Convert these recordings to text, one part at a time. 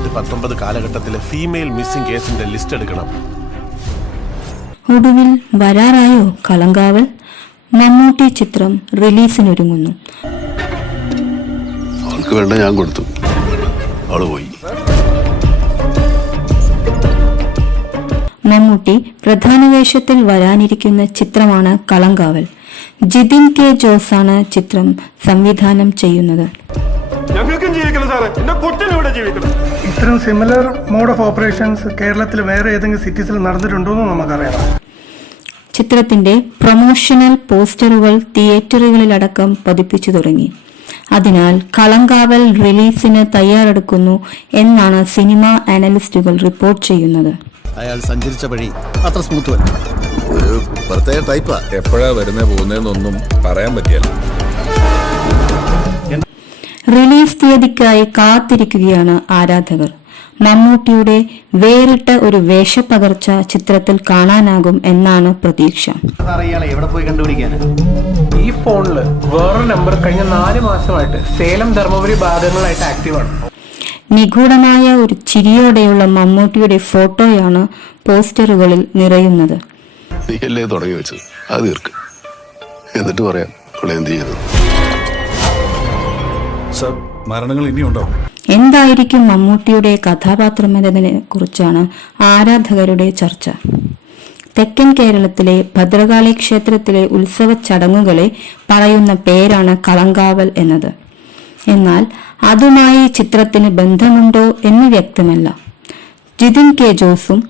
2018-19 കാലഘട്ടത്തിലെ female missing കേസിന്റെ list എടുക്കണം. ഒടുവിൽ വരാറായോ കളങ്കാവൽ? മമ്മൂട്ടി ചിത്രം റിലീസിനൊരുങ്ങുന്നു. അവൾക്ക് വേണ്ട ഞാൻ കൊടുത്തു, അവള് പോയി. മമ്മൂട്ടി പ്രധാന വേഷത്തിൽ വരാനിരിക്കുന്ന ചിത്രമാണ് കളങ്കാവൽ. ജിതിൻ കെ ജോസാണ് ചിത്രം സംവിധാനം ചെയ്യുന്നത്. ഇത്തരം സിമിലർ മോഡ് ഓഫ് ഓപ്പറേഷൻസ് കേരളത്തിൽ വേറെ ഏതെങ്കിലും സിറ്റീസിൽ നടന്നിട്ടുണ്ടോന്ന് നമുക്കറിയാം. ചിത്രത്തിന്റെ പ്രൊമോഷണൽ പോസ്റ്ററുകൾ തിയേറ്ററുകളിലടക്കം പതിപ്പിച്ചു തുടങ്ങി. അതിനാൽ കളങ്കാവൽ റിലീസിന് തയ്യാറെടുക്കുന്നു എന്നാണ് സിനിമാ അനലിസ്റ്റുകൾ റിപ്പോർട്ട് ചെയ്യുന്നത്. അയാൾ സഞ്ചരിച്ച വഴി അത്ര സ്മൂത്ത് അല്ല, ഒരു പ്രത്യേക ടൈപ്പാ. എപ്പോഴാ വരുന്നേ പോകുന്നതെന്നൊന്നും പറയാൻ പറ്റിയല്ല. റിലീസ് തീയതിക്കായി കാത്തിരിക്കുകയാണ് ആരാധകർ. മമ്മൂട്ടിയുടെ വേറിട്ട ഒരു വേഷപ്പകർച്ച ചിത്രത്തിൽ കാണാനാകും എന്നാണ് പ്രതീക്ഷ. എവിടെ പോയി കണ്ടുപിടിക്കാൻ? ഈ ഫോണില് വേറൊരു നമ്പർ കഴിഞ്ഞ 4 മാസമായിട്ട് സേലം ധർമ്മപുരി ഭാഗങ്ങളായിട്ട് ആക്റ്റീവാണ്. നിഗൂഢമായ ഒരു ചിരിയോടെയുള്ള മമ്മൂട്ടിയുടെ ഫോട്ടോയാണ് പോസ്റ്ററുകളിൽ നിറയുന്നത്. നീയല്ലേ തുടങ്ങി വെച്ചത്, അത് തീർക്ക്, എന്നിട്ട് പറയാം അവളെ എന്ത് ചെയ്തു. സർ, മരണങ്ങൾ ഇനിയുണ്ടോ? എന്തായിരിക്കും മമ്മൂട്ടിയുടെ കഥാപാത്രം എന്നതിനെ കുറിച്ചാണ് ആരാധകരുടെ ചർച്ച. തെക്കൻ കേരളത്തിലെ ഭദ്രകാളി ക്ഷേത്രത്തിലെ ഉത്സവ ചടങ്ങുകളെ പറയുന്ന പേരാണ് കളങ്കാവൽ എന്നത്. എന്നാൽ അതുമായി ചിത്രത്തിന് ബന്ധമുണ്ടോ എന്ന് വ്യക്തമല്ല. ജിതിൻ കെ ജോസും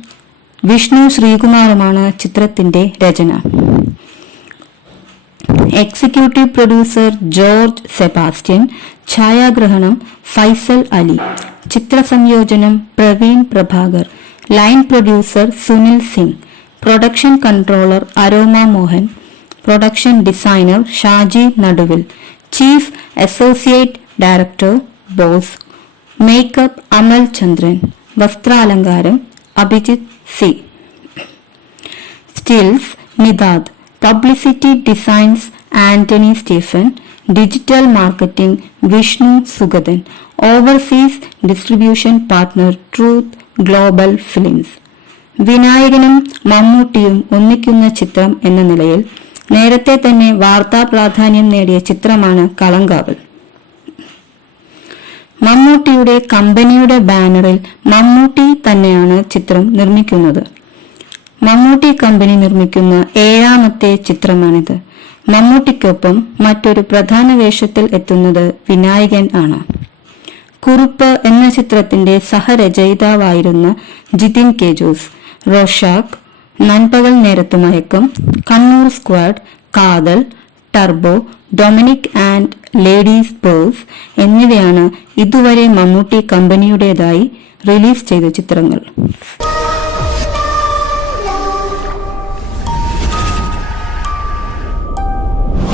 വിഷ്ണു ശ്രീകുമാറുമാണ് ചിത്രത്തിന്റെ രചന. എക്സിക്യൂട്ടീവ് പ്രൊഡ്യൂസർ ജോർജ് സെബാസ്റ്റ്യൻ, ഛായാഗ്രഹണം ഫൈസൽ അലി, ചിത്രസംയോജനം Praveen Prabhakar, line producer Sunil Singh, production controller Aroma Mohan, production designer Shaji Naduvil, chief associate director Bose, makeup Amal Chandran, വസ്ത്രാലങ്കാരം Abhijith C, stills Nidad, publicity designs Antony Stephen, digital marketing Vishnu Sugathan, overseas distribution partner Truth Global Films. വിനായകനും മമ്മൂട്ടിയും ഒന്നിക്കുന്ന ചിത്രം എന്ന നിലയിൽ നേരത്തെ തന്നെ വാർത്താ പ്രാധാന്യം നേടിയ ചിത്രമാണ് കളങ്കാവൽ. മമ്മൂട്ടിയുടെ കമ്പനിയുടെ ബാനറിൽ മമ്മൂട്ടി തന്നെയാണ് ചിത്രം നിർമ്മിക്കുന്നത്. മമ്മൂട്ടി കമ്പനി നിർമ്മിക്കുന്ന 7ാമത്തെ ചിത്രമാണിത്. മമ്മൂട്ടിക്കൊപ്പം മറ്റൊരു പ്രധാന വേഷത്തിൽ എത്തുന്നത് വിനായകൻ ആണ്. കുറുപ്പ് എന്ന ചിത്രത്തിന്റെ സഹരചയിതാവായിരുന്ന ജിതിൻ കെ ജോസ്, റോഷാക്ക്, നൻപകൽ നേരത്തു മയക്കം, കണ്ണൂർ സ്ക്വാഡ്, കാതൽ, turbo, Dominic and ladies purse എന്നിവയാണ് ഇതുവരെ മമ്മൂട്ടി കമ്പനിയുടേതായി റിലീസ് ചെയ്ത ചിത്രങ്ങൾ.